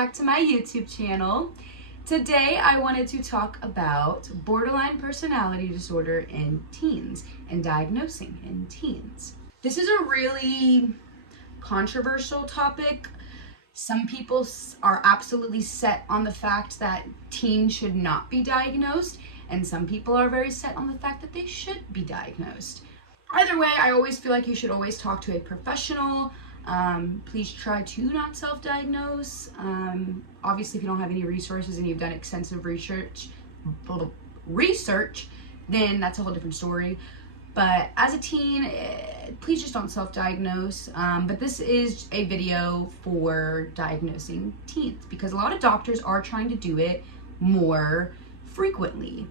back to my YouTube channel. Today I wanted to talk about borderline personality disorder in teens and diagnosing in teens. This is a really controversial topic. Some people are absolutely set on the fact that teens should not be diagnosed, and some people are very set on the fact that they should be diagnosed. Either way, I always feel like you should always talk to a professional. Please try to not self-diagnose. Obviously, if you don't have any resources and you've done extensive research, then that's a whole different story. But as a teen, please just don't self-diagnose. But this is a video for diagnosing teens because a lot of doctors are trying to do it more frequently.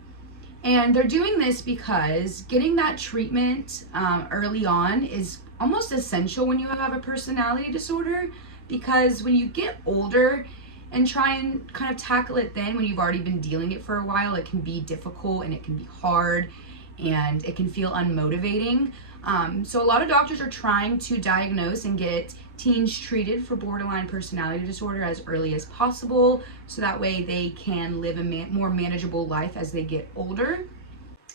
And they're doing this because getting that treatment early on is almost essential when you have a personality disorder, because when you get older and try and kind of tackle it then when you've already been dealing it for a while, it can be difficult and it can be hard and it can feel unmotivating. So a lot of doctors are trying to diagnose and get teens treated for borderline personality disorder as early as possible, so that way they can live a more manageable life as they get older.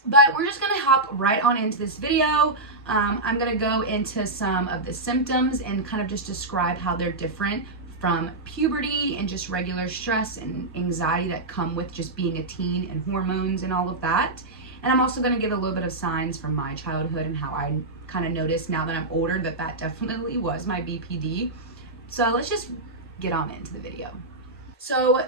But we're just gonna hop right on into this video. I'm gonna go into some of the symptoms and kind of just describe how they're different from puberty and just regular stress and anxiety that come with just being a teen and hormones and all of that. And I'm also gonna give a little bit of signs from my childhood and how I kind of noticed now that I'm older that definitely was my BPD. So let's just get on into the video. So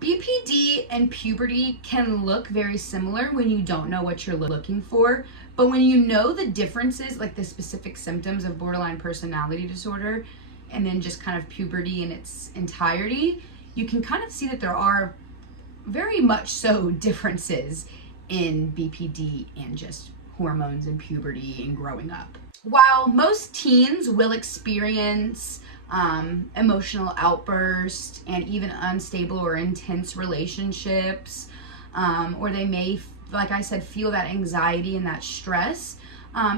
BPD and puberty can look very similar when you don't know what you're looking for, but when you know the differences, like the specific symptoms of borderline personality disorder and then just kind of puberty in its entirety, you can kind of see that there are very much so differences in BPD and just hormones and puberty and growing up. While most teens will experience emotional outbursts and even unstable or intense relationships, or they may, like I said, feel that anxiety and that stress,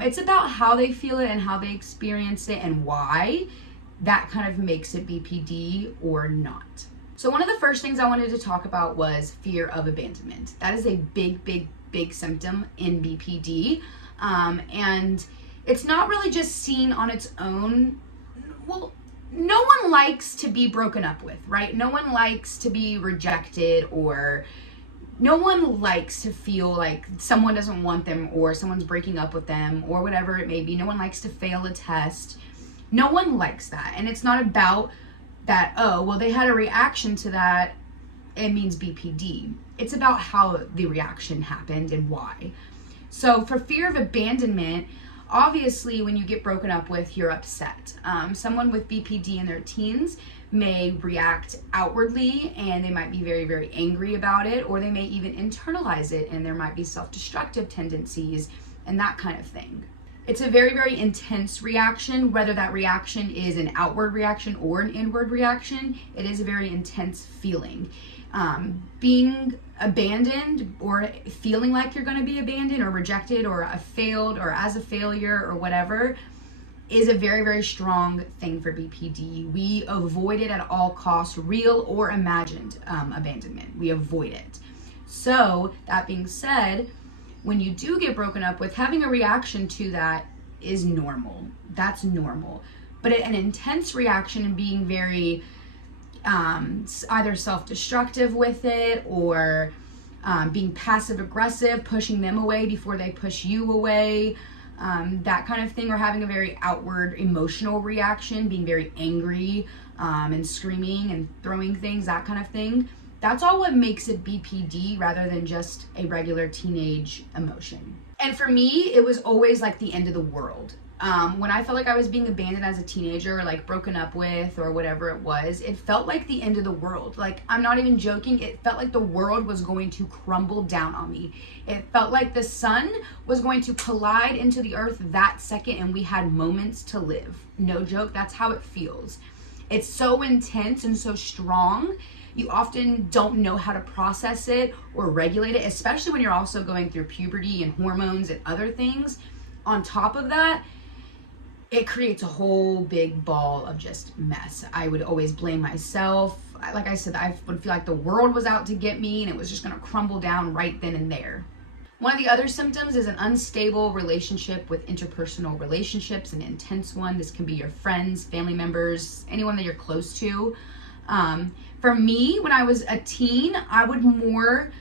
it's about how they feel it and how they experience it and why that kind of makes it BPD or not. So one of the first things I wanted to talk about was fear of abandonment. That is a big symptom in BPD, and it's not really just seen on its own. Well, no one likes to be broken up with, right? No one likes to be rejected, or no one likes to feel like someone doesn't want them or someone's breaking up with them or whatever it may be. No one likes to fail a test. No one likes that. And it's not about that, oh, well, they had a reaction to that, it means BPD. It's about how the reaction happened and why. So for fear of abandonment, obviously, when you get broken up with, you're upset. Someone with BPD in their teens may react outwardly and they might be very angry about it, or they may even internalize it and there might be self-destructive tendencies and that kind of thing. It's a very intense reaction, whether that reaction is an outward reaction or an inward reaction. It is a very intense feeling. Being abandoned or feeling like you're going to be abandoned or rejected or failed or as a failure or whatever is a very strong thing for BPD. We avoid it at all costs, real or imagined abandonment. We avoid it. So that being said, when you do get broken up with, having a reaction to that is normal. That's normal. But an intense reaction and being very either self-destructive with it or being passive-aggressive, pushing them away before they push you away, that kind of thing, or having a very outward emotional reaction, being very angry and screaming and throwing things, that kind of thing. That's all what makes it BPD rather than just a regular teenage emotion. And for me, it was always like the end of the world. When I felt like I was being abandoned as a teenager, or like broken up with or whatever it was, it felt like the end of the world. Like, I'm not even joking. It felt like the world was going to crumble down on me. It felt like the sun was going to collide into the earth that second and we had moments to live. No joke, that's how it feels. It's so intense and so strong. You often don't know how to process it or regulate it, especially when you're also going through puberty and hormones and other things. On top of that, it creates a whole big ball of just mess. I would always blame myself. like I said, I would feel like the world was out to get me and it was just gonna crumble down right then and there. One of the other symptoms is an unstable relationship with interpersonal relationships, an intense one. This can be your friends, family members, anyone that you're close to. For me, when I was a teen, I would more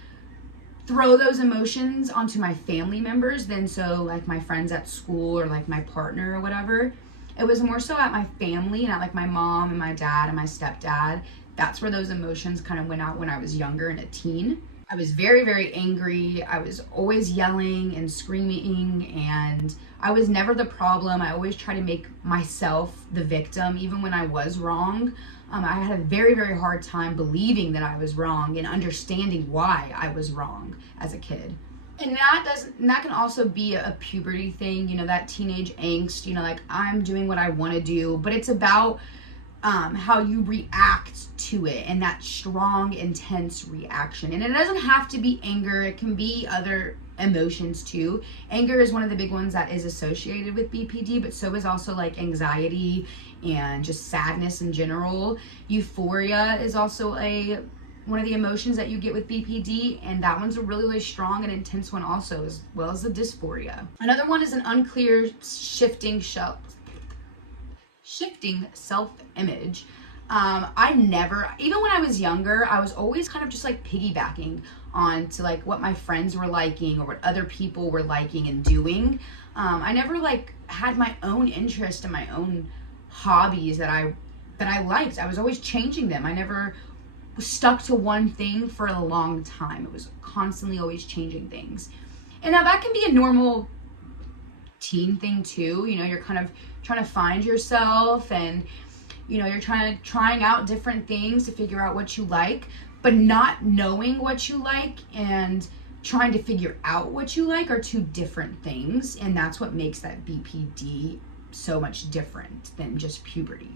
throw those emotions onto my family members than so like my friends at school or like my partner or whatever. It was more so at my family and at like my mom and my dad and my stepdad. That's where those emotions kind of went out when I was younger and a teen. I was very, very angry. I was always yelling and screaming, and I was never the problem. I always tried to make myself the victim, even when I was wrong. I had a very, very hard time believing that I was wrong and understanding why I was wrong as a kid. And that can also be a puberty thing, you know, that teenage angst, you know, like I'm doing what I want to do, but it's about how you react to it and that strong, intense reaction. And it doesn't have to be anger. It can be other emotions too. Anger is one of the big ones that is associated with BPD, but so is also like anxiety and just sadness in general. Euphoria is also one of the emotions that you get with BPD, and that one's a really, really strong and intense one also, as well as the dysphoria. Another one is an unclear shifting self-image. I never, even when I was younger, I was always kind of just like piggybacking on to like what my friends were liking or what other people were liking and doing. I never like had my own interest and my own hobbies that I liked. I was always changing them. I never was stuck to one thing for a long time. It was constantly always changing things. And now that can be a normal teen thing too. You know, you're kind of trying to find yourself and, you know, you're trying out different things to figure out what you like, but not knowing what you like and trying to figure out what you like are two different things. And that's what makes that BPD so much different than just puberty.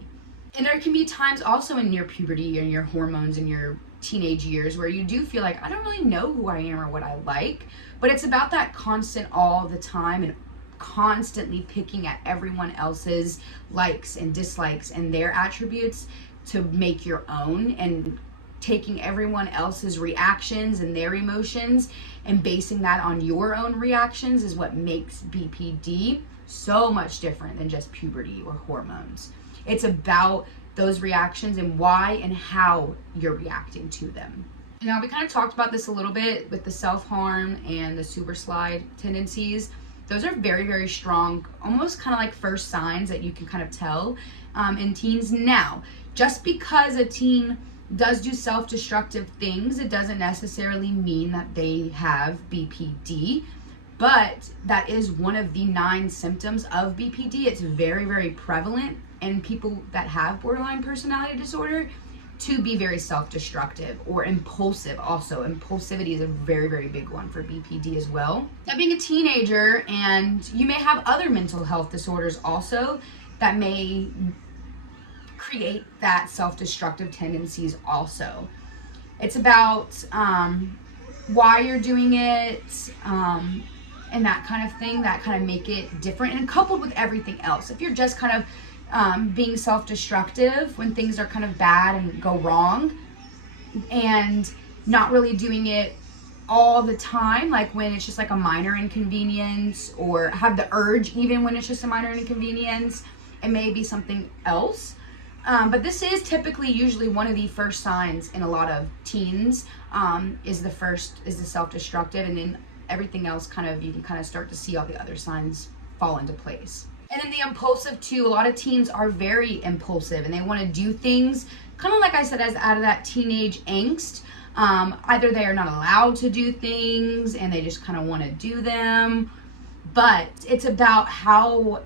And there can be times also in your puberty and your hormones in your teenage years where you do feel like, I don't really know who I am or what I like, but it's about that constant all the time and constantly picking at everyone else's likes and dislikes and their attributes to make your own, and taking everyone else's reactions and their emotions and basing that on your own reactions is what makes BPD so much different than just puberty or hormones. It's about those reactions and why and how you're reacting to them. Now, we kind of talked about this a little bit with the self-harm and the super slide tendencies. Those are very, very strong, almost kind of like first signs that you can kind of tell in teens. Now, just because a teen does do self-destructive things, it doesn't necessarily mean that they have BPD, but that is one of the 9 symptoms of BPD. It's very, very prevalent in people that have borderline personality disorder to be very self-destructive or impulsive. Also, impulsivity is a very, very big one for BPD as well. Now, being a teenager, and you may have other mental health disorders also that may create that self-destructive tendencies also. It's about why you're doing it and that kind of thing that kind of make it different, and coupled with everything else. If you're just kind of being self-destructive when things are kind of bad and go wrong, and not really doing it all the time, like when it's just like a minor inconvenience, or have the urge even when it's just a minor inconvenience, it may be something else. But this is typically usually one of the first signs in a lot of teens, is the self-destructive, and then everything else kind of, you can kind of start to see all the other signs fall into place. And then the impulsive too, a lot of teens are very impulsive and they want to do things kind of like I said, as out of that teenage angst. Either they are not allowed to do things and they just kind of want to do them, but it's about how,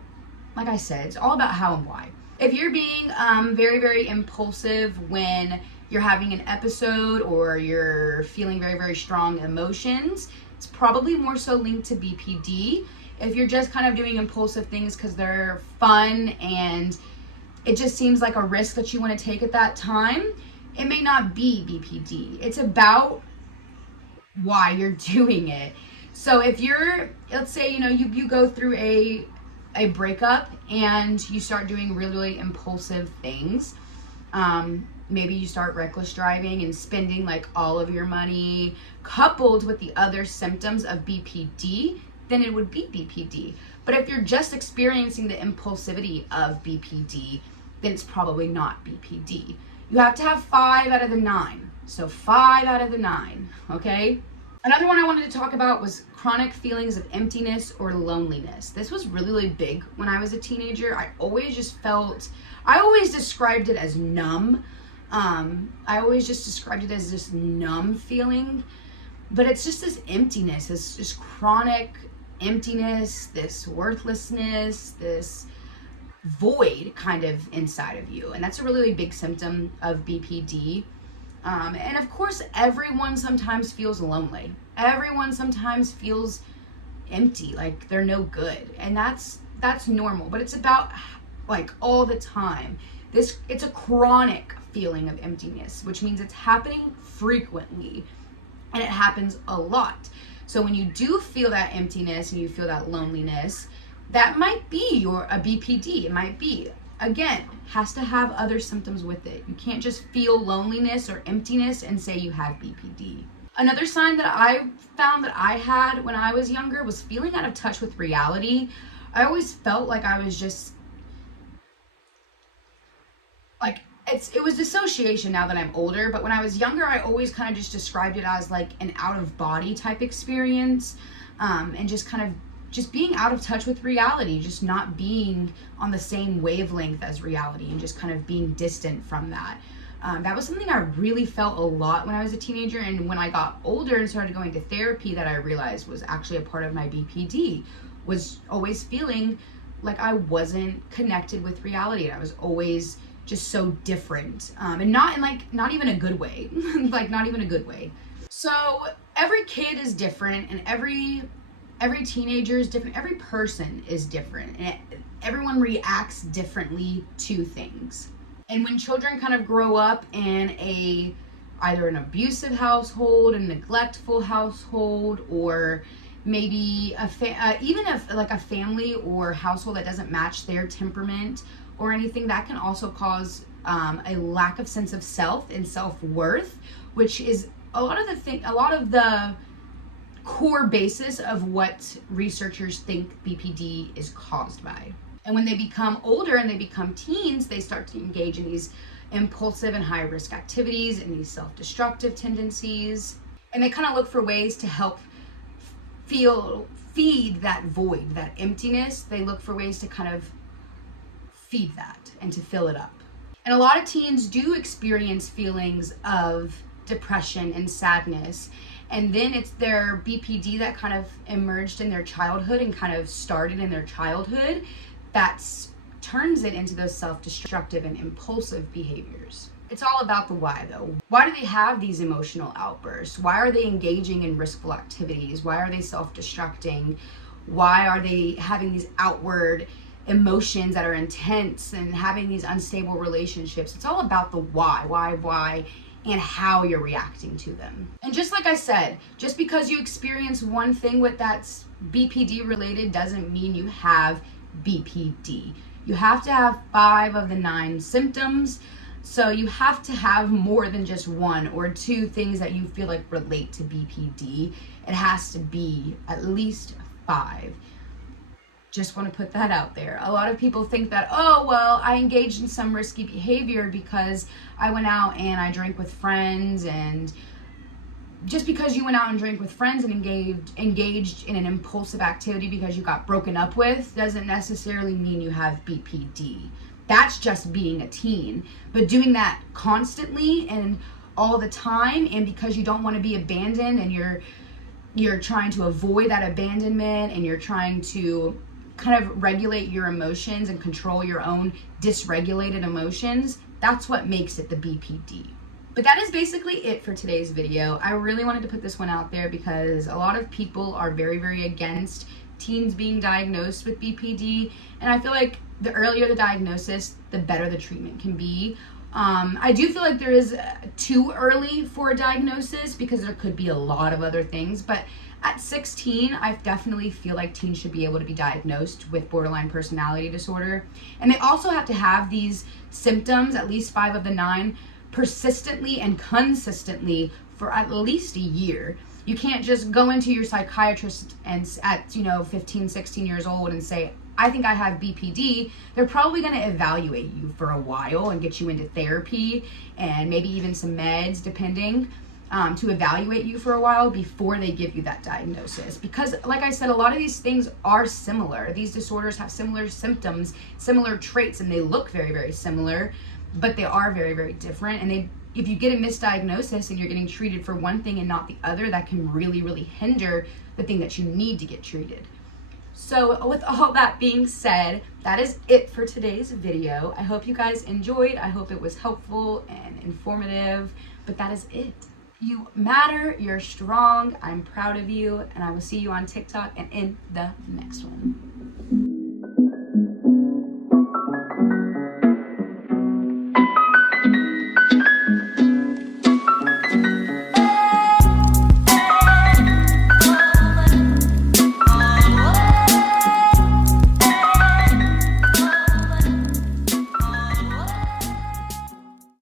like I said, it's all about how and why. If you're being very, very impulsive when you're having an episode or you're feeling very, very strong emotions, it's probably more so linked to BPD. If you're just kind of doing impulsive things because they're fun and it just seems like a risk that you want to take at that time, it may not be BPD. It's about why you're doing it. So if you're, let's say, you go through a breakup and you start doing really, really impulsive things, maybe you start reckless driving and spending like all of your money, coupled with the other symptoms of BPD, then it would be BPD. But if you're just experiencing the impulsivity of BPD, then it's probably not BPD. You have to have 5 out of the 9. So 5 out of the 9, okay? Another one I wanted to talk about was chronic feelings of emptiness or loneliness. This was really, really big when I was a teenager. I always described it as numb. I always just described it as this numb feeling, but it's just this emptiness, this just chronic emptiness, this worthlessness, this void kind of inside of you. And that's a really, really big symptom of BPD. And of course, everyone sometimes feels lonely. Everyone sometimes feels empty, like they're no good. And that's normal, but it's about like all the time. It's a chronic feeling of emptiness, which means it's happening frequently and it happens a lot. So when you do feel that emptiness and you feel that loneliness, that might be a BPD. It might be. Again, has to have other symptoms with it. You can't just feel loneliness or emptiness and say you have BPD. Another sign that I found that I had when I was younger was feeling out of touch with reality. I always felt like I was just like, it was dissociation now that I'm older, but when I was younger, I always kind of just described it as like an out of body type experience, and just kind of just being out of touch with reality, just not being on the same wavelength as reality and just kind of being distant from that. That was something I really felt a lot when I was a teenager, and when I got older and started going to therapy, that I realized was actually a part of my BPD, was always feeling like I wasn't connected with reality, and I was always just so different, and not even a good way, like not even a good way. So every kid is different, and every teenager is different, every person is different, and everyone reacts differently to things. And when children kind of grow up in either an abusive household, a neglectful household, or maybe even a family or household that doesn't match their temperament or anything, that can also cause a lack of sense of self and self-worth, which is a lot of the core basis of what researchers think BPD is caused by. And when they become older and they become teens, they start to engage in these impulsive and high-risk activities and these self-destructive tendencies. And they kind of look for ways to help feed that void, that emptiness. They look for ways to kind of feed that and to fill it up. And a lot of teens do experience feelings of depression and sadness, and then it's their BPD that kind of emerged in their childhood and kind of started in their childhood that turns it into those self-destructive and impulsive behaviors. It's all about the why, though. Why do they have these emotional outbursts? Why are they engaging in riskful activities? Why are they self-destructing? Why are they having these outward emotions that are intense and having these unstable relationships? It's all about the why, and how you're reacting to them. And just like I said, just because you experience one thing with that's BPD related doesn't mean you have BPD. You have to have 5 of the 9 symptoms. So you have to have more than just 1 or 2 things that you feel like relate to BPD. It has to be at least 5. Just want to put that out there. A lot of people think that, oh, well, I engaged in some risky behavior because I went out and I drank with friends, and just because you went out and drank with friends and engaged in an impulsive activity because you got broken up with doesn't necessarily mean you have BPD. That's just being a teen. But doing that constantly and all the time, and because you don't want to be abandoned and you're trying to avoid that abandonment, and you're trying to kind of regulate your emotions and control your own dysregulated emotions, that's what makes it the BPD. But that is basically it for today's video. I really wanted to put this one out there because a lot of people are very, very against teens being diagnosed with BPD, and I feel like the earlier the diagnosis, the better the treatment can be. I do feel like there is too early for a diagnosis because there could be a lot of other things, but at 16, I definitely feel like teens should be able to be diagnosed with borderline personality disorder. And they also have to have these symptoms, at least 5 of the 9, persistently and consistently for at least a year. You can't just go into your psychiatrist and at 15, 16 years old and say, I think I have BPD. They're probably going to evaluate you for a while and get you into therapy and maybe even some meds, depending, to evaluate you for a while before they give you that diagnosis. Because like I said, a lot of these things are similar. These disorders have similar symptoms, similar traits, and they look very, very similar, but they are very, very different. And if you get a misdiagnosis and you're getting treated for one thing and not the other, that can really, really hinder the thing that you need to get treated. So with all that being said, that is it for today's video. I hope you guys enjoyed. I hope it was helpful and informative, but that is it. You matter, you're strong, I'm proud of you, and I will see you on TikTok and in the next one.